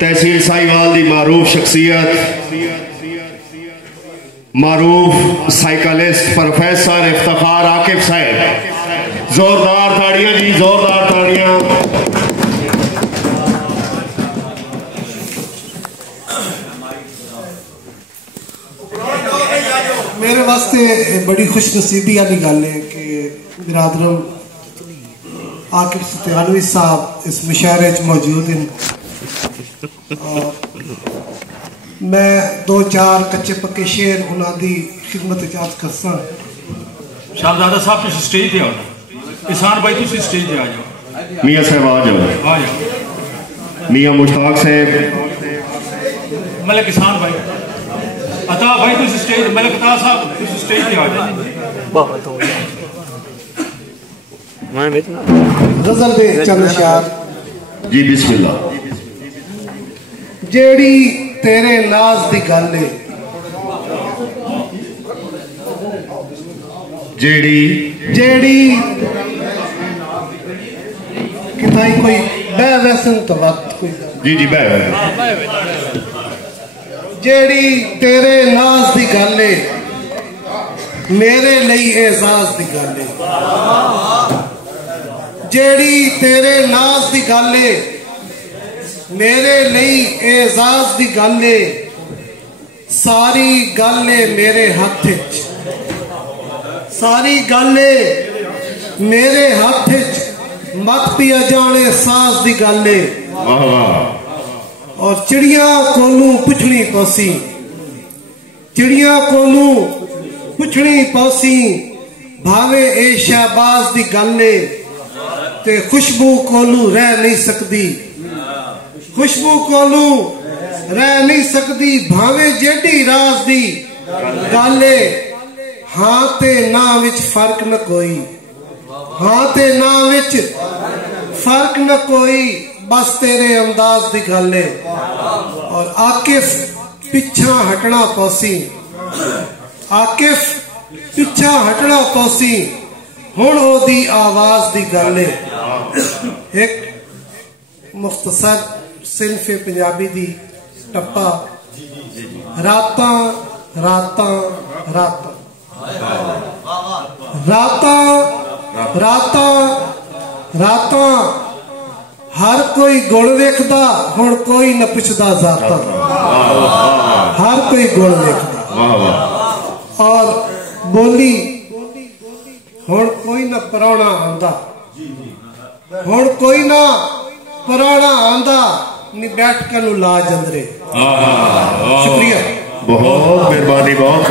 तहसील साहिवाल की मारूफ शख्सियत, मारूफ साइकोलिस्ट प्रोफेसर इफ्तिखार आकिब साहब, जोरदार ताड़ियां जी, जोरदार ताड़ियां। मेरे वास्ते बड़ी खुशनसीबी वाली गल है कि बिरादरम आकिब सत्यानवी साहब इस मुशायरे च मौजूद हैं। मैं दो चार कच्चे पक्के शेर उन्होंने खिदमत अर्ज करसा। शाहजादा साहब तुम स्टेज पे आओ, इसान भाई तुम स्टेज पे आ जाओ, मियां साहब आ जाओ, मियां मुश्ताक साहब, मलिक इसान भाई, अता भाई तुम स्टेज, मलिक अता साहब तुम स्टेज पे आ जाओ। गजल दे चंद शार जी, बिस्मिल्लाह। जेड़ी तेरे नाज दी गल है, जेड़ी किताई कोई बह वैसन तो वक्त कोई जी जी बह जेड़ी तेरे नाज दी गल है, मेरे लिए एजाज दी गल है। जेड़ी तेरे नाज दी गल है, मेरे लिए एजाज दी गल है। सारी गल है मेरे हाथ च, सारी गल है मेरे हाथ च, मत पिया जाने साज दी गल है। और चिड़िया कोलू पुछनी पौसी, चिड़िया कोलू पुछनी पौसी, भावे ए शहबाज दी गल है ते खुशबू कोलू रह नहीं सकती, खुशबू कोलू रह नहीं सकती, भावे जेडी राज दी गल है। हाँ ते ना विच फर्क न कोई, हाँ ते ना विच फर्क न कोई, बस तेरे अंदाज दी गल है। और आकिफ पिछा हटना पौसी, आकिफ पिछा हटना पौसी, हुण ओदी आवाज दी गल है। एक मुख्तसर सिनफे पंजाबी दी टप्पा, रातां रातां रातां रातां रातां रातां, हर कोई गुण वेखदा, हुण कोई न पुछदा जाता, हर कोई गुण वेखदा। और बोली हुण कोई न पराणा आंदा, हुण कोई ना पराणा आंदा, नी बैठ के नु ला जंदरे। शुक्रिया, बहुत मेहरबानी, बहुत